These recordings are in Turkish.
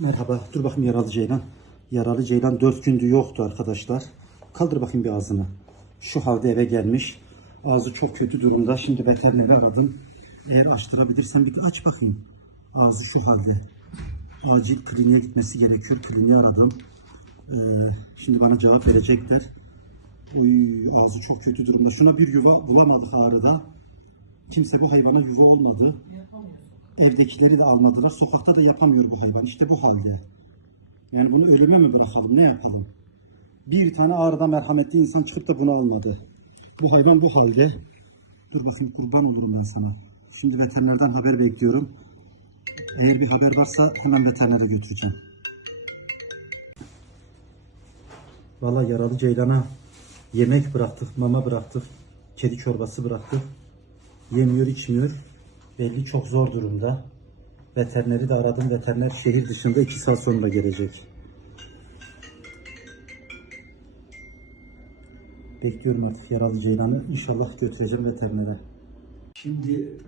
Merhaba. Dur bakayım yaralı ceylan. Yaralı ceylan 4 gündür yoktu arkadaşlar. Kaldır bakayım bir ağzını. Şu halde eve gelmiş. Ağzı çok kötü durumda. Şimdi veterineri aradım. Eğer açtırabilirsen bir de aç bakayım. Ağzı şu halde. Acil kliniğe gitmesi gerekiyor. Kliniği aradım. Ee, şimdi bana cevap verecekler. Uy, ağzı çok kötü durumda. Şuna bir yuva bulamadık ağrıda. Kimse bu hayvana yuva olmadı. Evdekileri de almadılar. Sokakta da yapamıyor bu hayvan. İşte bu halde. Yani bunu ölüme mi bırakalım? Ne yapalım? Bir tane ağrıda merhametli insan çıkıp da bunu almadı. Bu hayvan bu halde. Dur bakayım kurban olurum ben sana. Şimdi veterinerden haber bekliyorum. Eğer bir haber varsa hemen veterinere götüreceğim. Valla yaralı ceylana yemek bıraktık, mama bıraktık, kedi çorbası bıraktık. Yemiyor, içmiyor. Belli çok zor durumda. Veterineri de aradım. Veteriner şehir dışında 2 saat sonra gelecek. Bekliyorum artık yaralı ceylanı. İnşallah götüreceğim veterinere. Şimdi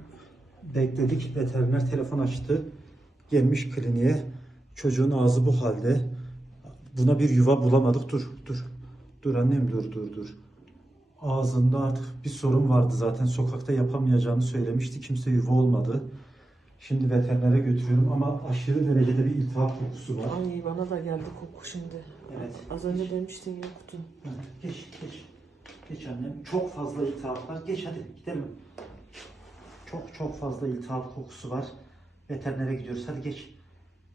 bekledik. Veteriner telefon açtı. Gelmiş kliniğe. Çocuğun ağzı bu halde. Buna bir yuva bulamadık. Dur, dur. Dur annem dur, dur, dur. Ağzında artık bir sorun vardı zaten. Sokakta yapamayacağını söylemişti. Kimse yuva olmadı. Şimdi veterinere götürüyorum ama aşırı derecede bir iltihap kokusu var. Ay bana da geldi koku şimdi. Evet. Az önce demiştin yoktu. Geç, geç. Geç annem. Çok fazla iltihap var. Geç hadi gidelim. Çok çok fazla iltihap kokusu var. Veterinere gidiyoruz. Hadi geç.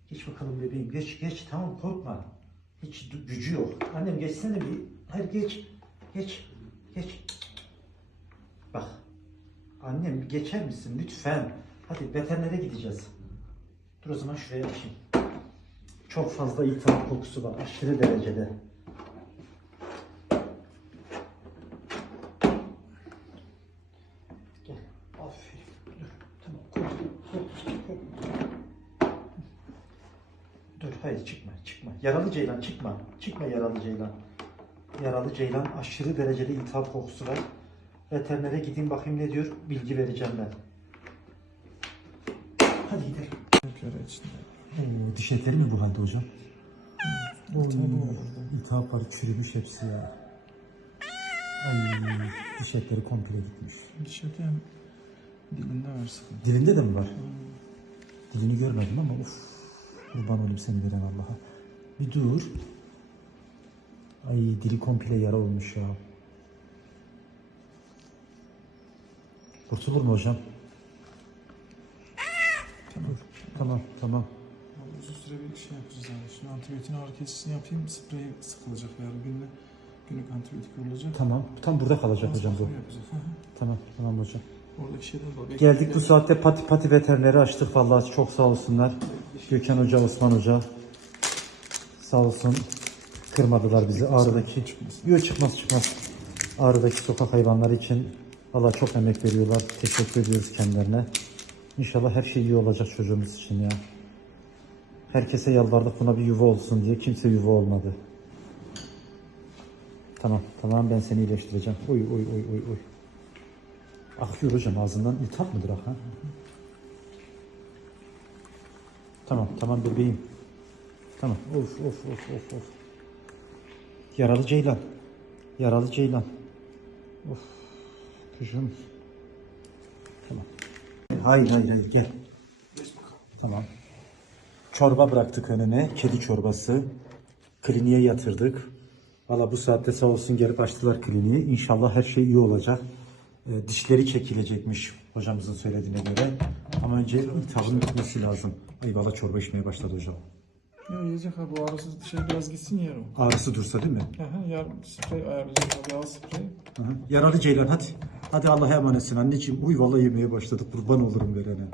Geç bakalım bebeğim. Geç, geç. Tamam korkma. Hiç gücü yok. Annem geçsene bir. Hadi geç. Geç. Geç. Bak. Annem geçer misin lütfen? Hadi veterinere gideceğiz. Dur o zaman şuraya açayım. Çok fazla iltihap kokusu var. Aşırı derecede. Gel. Dur. Tamam. Dur. Hayır çıkma. Çıkma. Yaralı ceylan çıkma. Çıkma yaralı ceylan. Yaralı ceylan aşırı derecede iltihap kokusu var. Veterinere gideyim bakayım ne diyor. Bilgi vereceğim ben. Hadi gidelim. Oo, diş etleri mi bu halde hocam? İltihap var, çürümüş hepsi ya. Ay, diş etleri komple gitmiş. Diş eti yani dilinde var sıkıntı. Dilinde de mi var? Dilini görmedim ama uf. Kurban olayım seni veren Allah'a. Bir dur. Ay dili komple yara olmuş ya. Kurtulur mu hocam? Tamam. Tamam, tamam. Ama uzun süre bir şey yapacağız yani. Şimdi antibiyotin ağrı kesicini yapayım. Sprey sıkılacak yarın günde. Günlük antibiyotik vurulacak. Tamam. Tam burada kalacak hocam bu. Hı hı. Tamam, tamam hocam. Oradaki şeyden dolayı. Geldik bu saatte pati pati veterineri açtık vallahi çok sağ olsunlar. Gökhan Hoca, Osman Hoca sağ olsun kırmadılar bizi ağrıdaki. Yok çıkmaz çıkmaz. Ağrıdaki sokak hayvanları için vallahi çok emek veriyorlar. Teşekkür ediyoruz kendilerine. İnşallah her şey iyi olacak çocuğumuz için ya. Herkese yalvardık buna bir yuva olsun diye. Kimse yuva olmadı. Tamam, tamam ben seni iyileştireceğim. Uy uy uy uy uy. Akıyor hocam ağzından. İltihap mıdır ak ha? Tamam, tamam bebeğim. Tamam. Of of of of of. Yaralı ceylan. Yaralı ceylan. Of. Kuşum. Tamam. Hayır hayır hayır gel. Tamam. Çorba bıraktık önüne. Kedi çorbası. Kliniğe yatırdık. Valla bu saatte sağ olsun gelip açtılar kliniği. İnşallah her şey iyi olacak. E, dişleri çekilecekmiş hocamızın söylediğine göre. Ama önce iltihabın bitmesi lazım. Eyvallah çorba içmeye başladı hocam. Yiyecek abi bu ağrısı şey biraz gitsin yer o. Ağrısı dursa değil mi? Hı hı yarın sprey ayarlayacağız abi yağ sprey. Hı hı. Yaralı Ceylan hadi. Hadi Allah'a emanetsin anneciğim. Uy vallahi yemeye başladık. Kurban olurum verene.